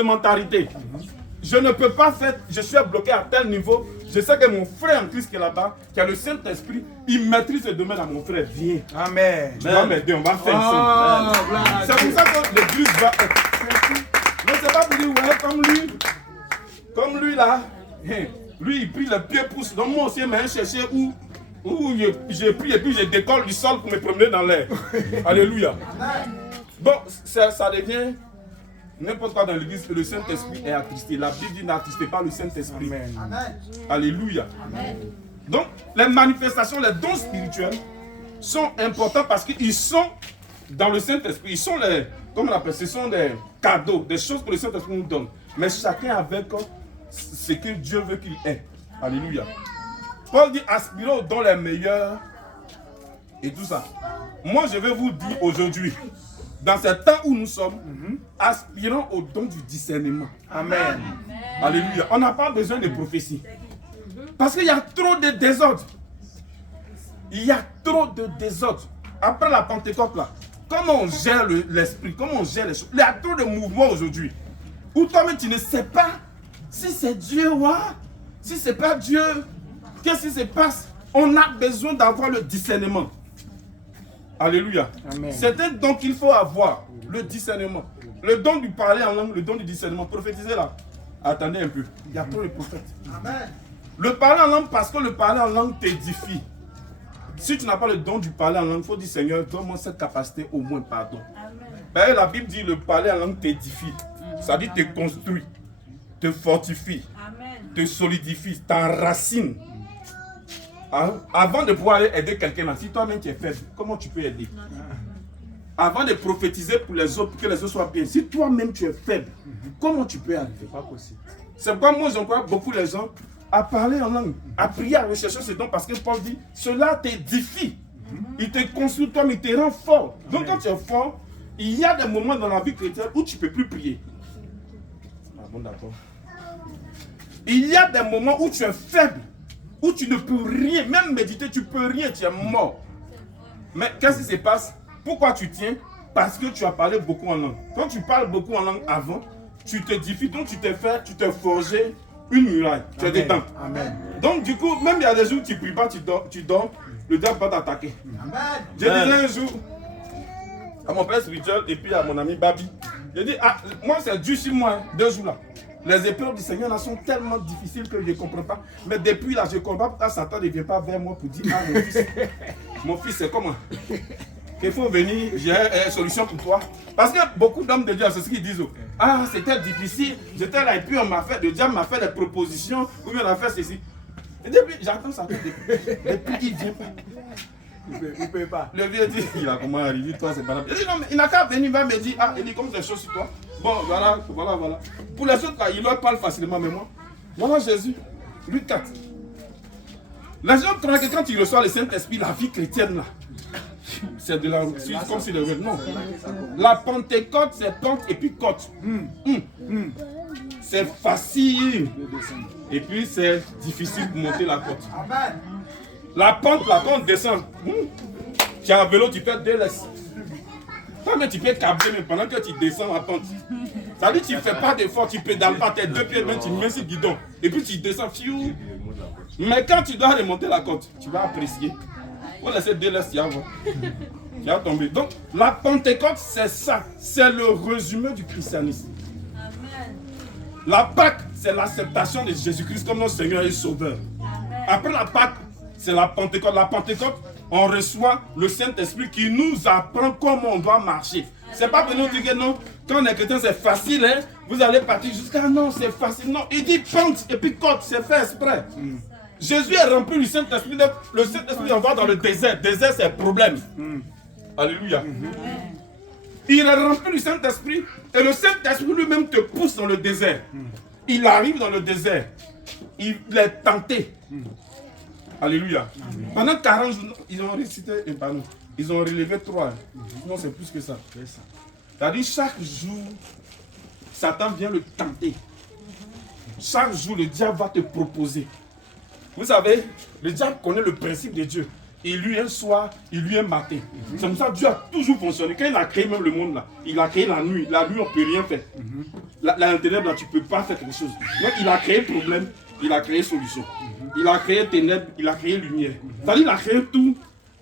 complémentarité. Je ne peux pas faire, je suis bloqué à tel niveau. Je sais que mon frère en Christ qui est là-bas, qui a le Saint-Esprit, il maîtrise le domaine à mon frère. Viens. Amen. Je vais m'aider, on va faire ensemble. C'est pour ça que l'église va être. Mais c'est pas pour dire, ouais, comme lui là, lui il prie le pied pousse. Donc moi aussi, je chercher où j'ai pris et puis je décolle du sol pour me promener dans l'air. Alléluia. Bon, ça devient n'importe quoi dans l'église, le Saint-Esprit est attristé. La Bible dit n'attristez pas le Saint-Esprit. Amen. Alléluia. Amen. Donc, les manifestations, les dons spirituels sont importants parce qu'ils sont dans le Saint-Esprit. Ils sont les, comment on appelle, ce sont des cadeaux, des choses que le Saint-Esprit nous donne. Mais chacun avec ce que Dieu veut qu'il ait. Alléluia. Paul dit aspirons aux dons les meilleurs et tout ça. Moi, je vais vous dire aujourd'hui, dans ce temps où nous sommes, aspirons au don du discernement. Amen. Alléluia. On n'a pas besoin de prophétie. Parce qu'il y a trop de désordre. Il y a trop de désordre. Après la Pentecôte, là, comment on gère l'esprit, comment on gère les choses. Il y a trop de mouvements aujourd'hui. Où toi-même tu ne sais pas si c'est Dieu ou si ce n'est pas Dieu. Qu'est-ce qui se passe? On a besoin d'avoir le discernement. Alléluia. C'est un don qu'il faut avoir, le discernement. Le don du parler en langue, le don du discernement. Prophétisez là. Attendez un peu. Il y a trop de prophètes. Amen. Le parler en langue, parce que le parler en langue t'édifie. Si tu n'as pas le don du parler en langue, il faut dire Seigneur, donne-moi cette capacité au moins, pardon. Ben, la Bible dit le parler en langue t'édifie. Ça dit te construit, te fortifie, te solidifie, t'enracine. Avant de pouvoir aider quelqu'un, si toi-même tu es faible, comment tu peux aider? Avant de prophétiser pour les autres, pour que les autres soient bien, si toi-même tu es faible, comment tu peux arriver? Pas possible. C'est pourquoi moi j'encourage beaucoup les gens à parler en langue, à prier, à rechercher ce don, parce que Paul dit, cela t'édifie. Il te construit toi, mais il te rend fort. Donc quand tu es fort, il y a des moments dans la vie chrétienne où tu ne peux plus prier. Ah bon, d'accord. Il y a des moments où tu es faible, où tu ne peux rien, même méditer, tu ne peux rien, tu es mort. Mais qu'est-ce qui se passe? Pourquoi tu tiens? Parce que tu as parlé beaucoup en langue. Quand tu parles beaucoup en langue avant, tu t'édifies, donc tu t'es forgé une muraille, tu es dedans. Amen. Donc du coup, même il y a des jours où tu ne pries pas, tu dors, le diable va t'attaquer. Je disais un jour à mon père spirituel et puis à mon ami Babi, je dis, ah, moi c'est dur sur moi, 2 jours là. Les épreuves du Seigneur là sont tellement difficiles que je ne comprends pas. Mais depuis là, je ne comprends pas pourquoi Satan ne vient pas vers moi pour dire, ah mon fils, c'est comment? Qu'il faut venir, j'ai une solution pour toi. Parce que beaucoup d'hommes de Dieu, c'est ce qu'ils disent. Ah, c'était difficile, j'étais là et puis le diable m'a fait des propositions, ou bien on a fait ceci. Et depuis, j'attends ça depuis il ne vient pas. Il ne peut pas. Le vieux dit, il a comment arrivé, toi c'est pas là. Il dit non, mais il n'a qu'à venir, il va me dire, ah, il dit comme des choses sur toi. Bon, voilà. Pour les autres là, il leur parle facilement, mais moi, voilà Jésus, Luc 4. Les gens croient que quand ils reçoivent le Saint-Esprit, la vie chrétienne là, c'est de la comme si le non. La Pentecôte, c'est pente et puis côte. C'est facile. Et puis c'est difficile de monter la côte. La pente, là, quand on descend, tu es en vélo, tu fais 2 laisses. Toi, mais tu peux câbler, mais pendant que tu descends la pente. Ça veut dire que tu ne fais pas d'effort, tu pédales pas tes 2 pieds, même tu mets sur le guidon. Et puis tu descends, fiou. Mais quand tu dois remonter la côte, tu vas apprécier. Pour laisser 2 laisses, tu vas tomber. Donc, la Pentecôte, c'est ça. C'est le résumé du christianisme. Amen. La Pâque, c'est l'acceptation de Jésus-Christ comme notre Seigneur et Sauveur. Amen. Après la Pâque, c'est la Pentecôte. La Pentecôte, on reçoit le Saint-Esprit qui nous apprend comment on doit marcher. C'est pas pour nous dire que non, quand on est chrétien, c'est facile, hein? Vous allez partir jusqu'à non, c'est facile. Non, il dit pente et puis côte, c'est fait exprès. Jésus est rempli du Saint-Esprit. Le Saint-Esprit envoie dans le désert. Le désert, c'est un problème. Alléluia. Il est rempli du Saint-Esprit et le Saint-Esprit lui-même te pousse dans le désert. Il arrive dans le désert. Il est tenté. Alléluia. Pendant 40 jours, ils ont récité un panneau. Ils ont relevé 3. Non, c'est plus que ça. C'est-à-dire, chaque jour, Satan vient le tenter. Chaque jour, le diable va te proposer. Vous savez, le diable connaît le principe de Dieu. il lui un soir, il lui un matin. C'est comme ça que Dieu a toujours fonctionné. Quand il a créé même le monde là, il a créé la nuit. La nuit, on ne peut rien faire. La ténèbre là, tu ne peux pas faire quelque chose. Donc il a créé problème, il a créé solution. Il a créé ténèbres, il a créé lumière. C'est-à-dire il a créé tout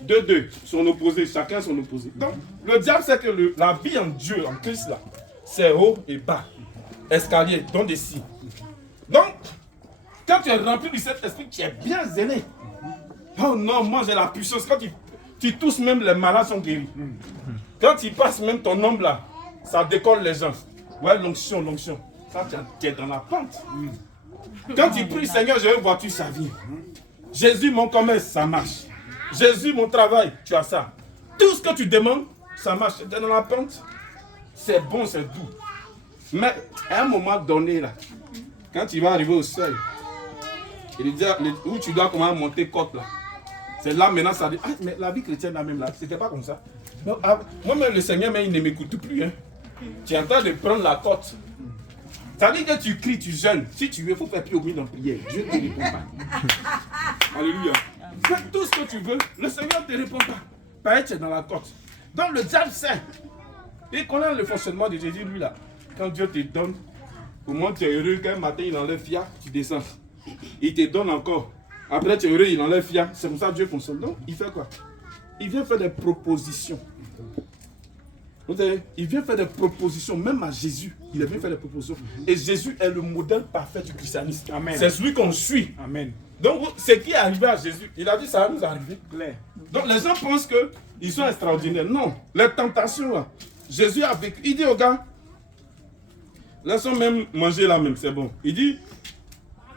de deux, son opposé, chacun son opposé. Donc le diable sait que la vie en Dieu, en Christ là, c'est haut et bas. Escalier, dans des signes. Donc, quand tu es rempli du Saint-Esprit, tu es bien zélé. Oh non, moi j'ai la puissance. Quand tu tousses, même les malades sont guéris. Quand tu passes même ton ombre là, ça décolle les gens. Ouais, l'onction, l'onction. Ça, tu es dans la pente. Quand tu pries, Seigneur, j'ai une voiture, ça vient. Jésus, mon commerce, ça marche. Jésus, mon travail, tu as ça. Tout ce que tu demandes, ça marche. Tu es dans la pente. C'est bon, c'est doux. Mais à un moment donné, là, quand tu vas arriver au seuil, il dit où tu dois comment monter côte là. C'est là maintenant ça dit, ah, mais la vie chrétienne là même là, c'était pas comme ça. Moi-même le Seigneur, mais il ne m'écoute plus. Hein. Tu es en train de prendre la côte. Ça dit que tu cries, tu jeûnes. Si tu veux, il faut faire plus au milieu en prière. Dieu ne te répond pas. Alléluia. Fais tout ce que tu veux, le Seigneur ne te répond pas. Pareil, tu es dans la côte. Donc le diable sait. Il connaît le fonctionnement de Jésus, lui là. Quand Dieu te donne, au moins tu es heureux, qu'un matin il enlève fiat, tu descends. Il te donne encore. Après tu es heureux, il enlève fiat. C'est comme ça que Dieu fonctionne. Donc il fait quoi? Il vient faire des propositions. Vous savez, il vient faire des propositions, même à Jésus. Il vient faire des propositions. Et Jésus est le modèle parfait du christianisme. C'est celui qu'on suit. Amen. Donc ce qui est arrivé à Jésus, il a dit ça va nous arriver. Donc les gens pensent qu'ils sont extraordinaires. Non, les tentations là. Jésus a vécu. Il dit aux gars, laissons même manger là même, c'est bon. Il dit,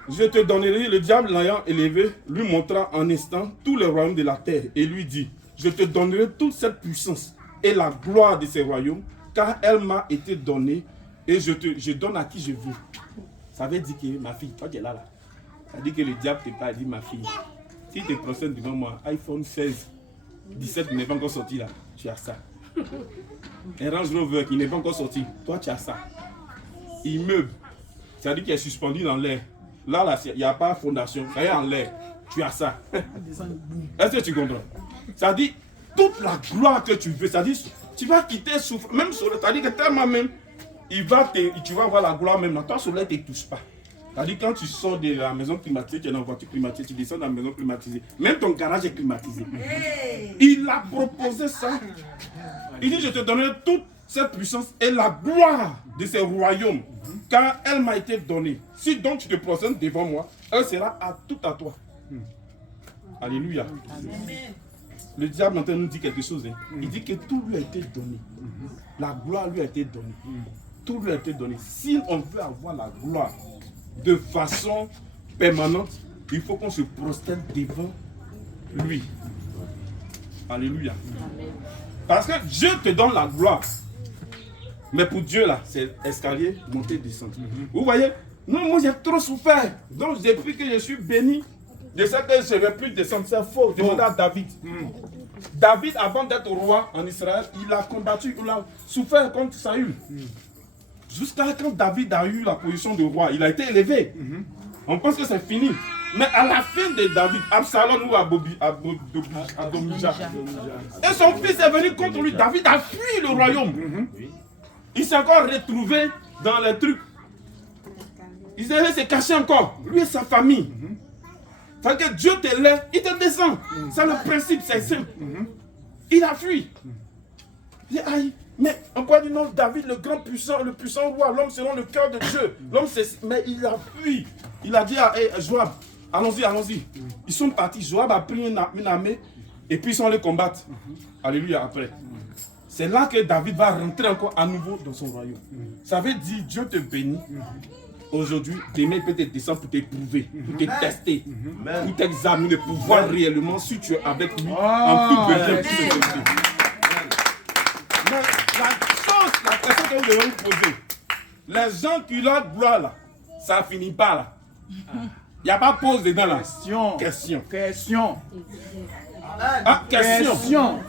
je te donnerai, le diable l'ayant élevé, lui montra en instant tous les royaumes de la terre et lui dit, je te donnerai toute cette puissance et la gloire de ces royaumes, car elle m'a été donnée et je donne à qui je veux. Ça veut dire que ma fille, toi qui es là, ça veut dire que le diable te parle, il dit ma fille, si tu te procèdes devant moi, iPhone 16, 17 n'est pas encore sorti là, tu as ça. Un Range Rover qui n'est pas encore sorti, toi tu as ça. Immeuble, c'est-à-dire qu'il est suspendu dans l'air. Là, il n'y a pas de fondation, ça est en l'air. Tu as ça. Est-ce que tu comprends? C'est-à-dire, toute la gloire que tu veux, c'est-à-dire, tu vas quitter souffrir, même sur le, c'est-à-dire que tellement même, tu vas voir la gloire même, toi sur l'air, tu ne touches pas. C'est-à-dire, quand tu sors de la maison climatisée, tu es dans une voiture climatisée, tu descends dans la maison climatisée, même ton garage est climatisé. Il a proposé ça. Il dit, je te donnerai toute cette puissance et la gloire de ces royaumes, car elle m'a été donnée. Si donc tu te procèdes devant moi, elle sera tout à toi. Alléluia. Amen. Le diable entend nous dire quelque chose. Hein. Il dit que tout lui a été donné. La gloire lui a été donnée. Tout lui a été donné. Si on veut avoir la gloire de façon permanente, il faut qu'on se prosterne devant lui. Alléluia. Amen. Parce que Dieu te donne la gloire. Mais pour Dieu, là, c'est escalier, monter, descendre. Vous voyez? Non, moi, j'ai trop souffert. Donc, depuis que je suis béni, je sais que je ne vais plus descendre. C'est faux. Demandez à David. David, avant d'être roi en Israël, il a combattu, il a souffert contre Saül. Jusqu'à quand David a eu la position de roi, il a été élevé. On pense que c'est fini. Mais à la fin de David, Absalom ou Adonijah, et son fils est venu contre lui. David a fui le royaume. Il s'est encore retrouvé dans les trucs. Il s'est caché encore, lui et sa famille. C'est-à-dire que Dieu te lève, il te descend. C'est le principe, c'est simple. Il a fui. Il dit, aïe, mais on peut dire non, David, le grand puissant, le puissant roi, l'homme selon le cœur de Dieu. L'homme, mais il a fui. Il a dit à Joab, allons-y, allons-y. Ils sont partis. Joab a pris une armée et puis ils sont allés combattre. Alléluia, après. C'est là que David va rentrer encore à nouveau dans son royaume. Ça veut dire Dieu te bénit. Aujourd'hui, demain peut te descendre pour t'éprouver, pour te tester, pour t'examiner, pour voir réellement si tu es avec lui en toute vérité. Mais la question que vous devez vous poser, les gens qui leur gloire là, ça finit pas là. Il n'y a pas de pause dedans là. Question. Ah, question.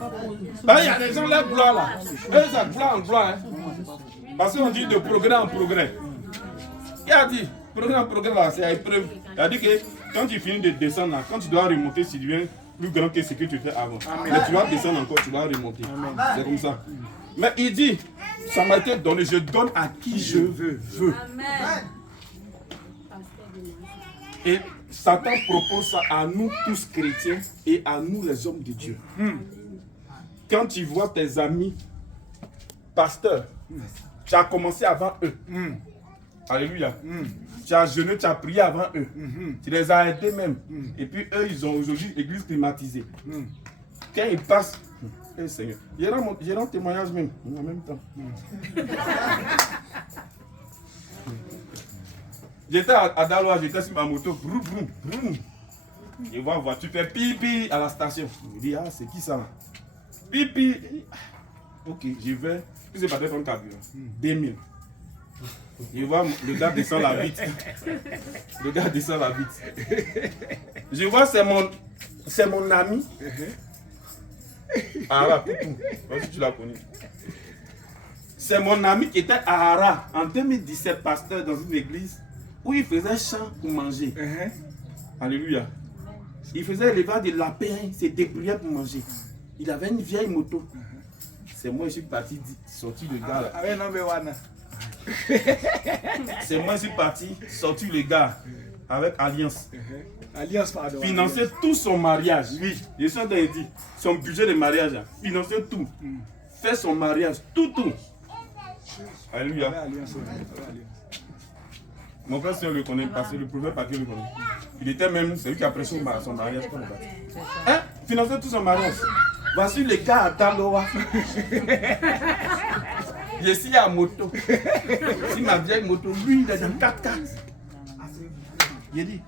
Il y a des gens, leur gloire là. Eux, ça gloire en gloire. Hein. Parce qu'on dit de progrès en progrès. Il a dit, progrès en progrès là, c'est à épreuve. Il a dit que quand tu finis de descendre là, quand tu dois remonter, si tu viens, plus grand que ce que tu étais avant. Amen. Mais tu vas descendre encore, tu vas remonter. C'est comme ça. Mais il dit, ça m'a été donné, je donne à qui je veux. Amen. Et Satan propose ça à nous tous chrétiens et à nous les hommes de Dieu. Quand tu vois tes amis pasteurs, tu as commencé avant eux. Alléluia. Tu as jeûné, tu as prié avant eux. Tu les as aidés même. Et puis eux, ils ont aujourd'hui l'église climatisée. Quand ils passent, Seigneur, j'ai un témoignage même, en même temps. J'étais à Daloa, j'étais sur ma moto, broum, broum, broum. Je vois une voiture fait pipi à la station. Je dis, ah, c'est qui ça là? Pipi. Ok, je vais. Puis c'est pas de ton carburant. 2000. Je vois le gars descend la vitre. Le gars descend la vitre. Je vois, c'est mon ami. Ara, Poutou. Si tu l'as connu. C'est mon ami qui était à Ara en 2017, pasteur dans une église où il faisait chant pour manger. Alléluia. Il faisait élevage de lapins, il se débrouillait pour manger. Il avait une vieille moto. C'est moi, je suis parti, sorti le gars là. C'est moi, je suis parti, sorti le gars avec Alliance. Alliance, pardon. Financer tout son mariage. Oui. Je suis en train de dire, son budget de mariage, financer tout. Faire son mariage, tout. Alléluia. Mon frère, si on le connaît, parce que le prophète Paquet le connaît. Il était même celui qui a prêché son mariage. Hein? Financer tout son mariage. Voici les gars à Taloa. Je suis à moto. Si ma vieille moto, lui, il est dans 4x4. Il dit,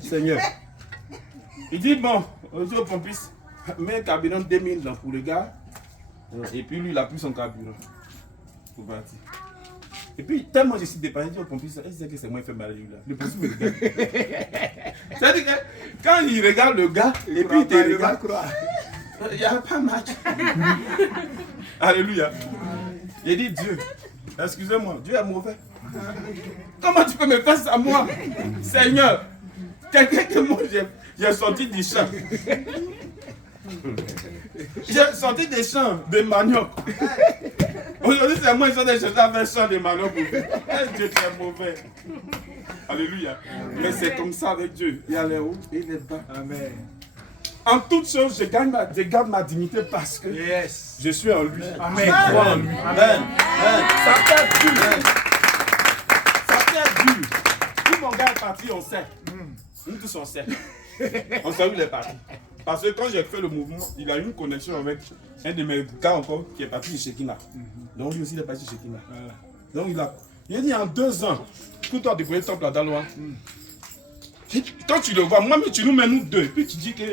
Seigneur. Il dit, bon, aujourd'hui au pompiste, mets un carburant 2000 pour le gars. Et puis lui, il a pris son carburant. Pour partir. Et puis, tellement je suis dépassé, il dit au pompiste, il sait que c'est moi qui fais mal là. Le pompiste me regarde. C'est-à-dire que quand il regarde le gars, et puis il te regarde, il n'y a pas match. Alléluia. Il dit, Dieu, excusez-moi, Dieu est mauvais. Comment tu peux me faire ça, moi? Seigneur, quelqu'un que moi j'ai sorti du champ. J'ai sorti des champs de manioc. Aujourd'hui, c'est moi qui sors des champs avec champs de manioc. Dieu est mauvais. Alléluia. Mais c'est comme ça avec Dieu. Il y a les hauts et les bas. Amen. En toute chose, je garde ma dignité parce que je suis en lui. Amen. Je crois en lui. Amen. Ça fait dur. Ça fait dur. Tout mon gars est parti, on sait. Nous tous on sait. On sait où il est parti. Parce que quand j'ai fait le mouvement, il a eu une connexion avec un de mes gars encore qui est parti de Shekina. Donc lui aussi il est parti de Shekina. Donc il a dit en 2 ans, pour toi déployer le temple à Daloa. Quand tu le vois, moi mais tu nous mets nous deux. Et puis tu dis que.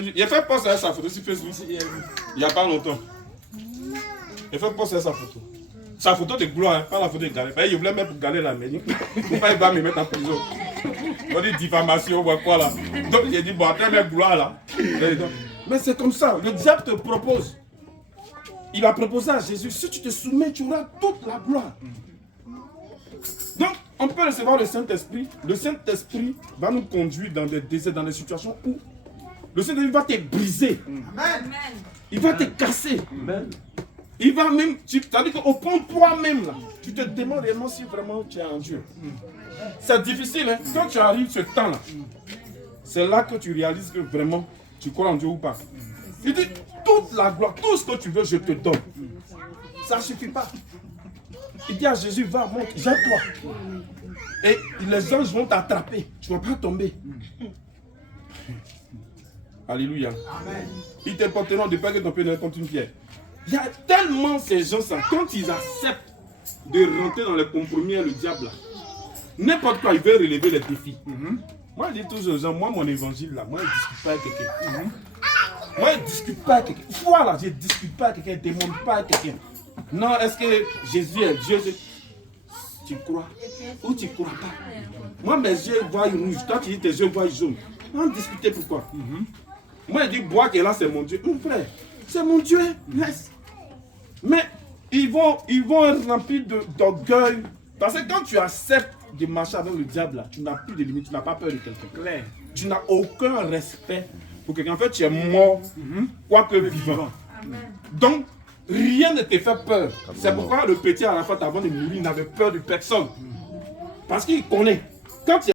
Il a fait poster sa photo sur Facebook il n'y a pas longtemps. Il a fait poster sa photo. Sa photo de gloire, hein, pas la photo de Galère. Il voulait mettre pour Galère là, mais il va me mettre en prison. On dit diffamation ou quoi là. Donc il a dit, bon, après mettre gloire là. Mais c'est comme ça, le diable te propose. Il va proposer à Jésus, si tu te soumets, tu auras toute la gloire. Donc, on peut recevoir le Saint-Esprit. Le Saint-Esprit va nous conduire dans des déserts, dans des situations où le Saint-Esprit va te briser. Amen. Il va te casser. Amen. Il va même, c'est-à-dire qu'au point toi-même, là, tu te demandes réellement si vraiment tu es en Dieu. C'est difficile, hein? Quand tu arrives ce temps-là, c'est là que tu réalises que vraiment tu crois en Dieu ou pas. Il dit, toute la gloire, tout ce que tu veux, je te donne. Ça ne suffit pas. Il dit à Jésus, va, monte, jette-toi. Et les anges vont t'attraper, tu ne vas pas tomber. Alléluia. Amen. Ils te porteront de peur que ton pied ne contre une pierre. Il y a tellement ces gens-là, quand ils acceptent de rentrer dans les compromis avec le diable, n'importe quoi, ils veulent relever les défis. Moi, je dis toujours aux gens, moi, mon évangile, là, moi, je ne discute pas avec quelqu'un. Moi, je ne discute pas avec quelqu'un. Voilà, je ne discute pas avec quelqu'un, je ne demande pas avec quelqu'un. Non, est-ce que Jésus est Dieu? Tu crois ou tu ne crois pas? Moi, mes yeux voient rouge. Toi, tu dis tes yeux voient jaune. On discuter pourquoi? Moi, je dis, bois que là, c'est mon Dieu. Mon frère, c'est mon Dieu. Yes. Mais ils vont remplir d'orgueil. Parce que quand tu acceptes de marcher avec le diable, là, tu n'as plus de limite, tu n'as pas peur de quelqu'un. Tu n'as aucun respect pour quelqu'un. En fait, tu es mort, quoique vivant. Donc, rien ne te fait peur. C'est pourquoi le petit, à la fin, avant de mourir, il n'avait peur de personne. Parce qu'il connaît. Quand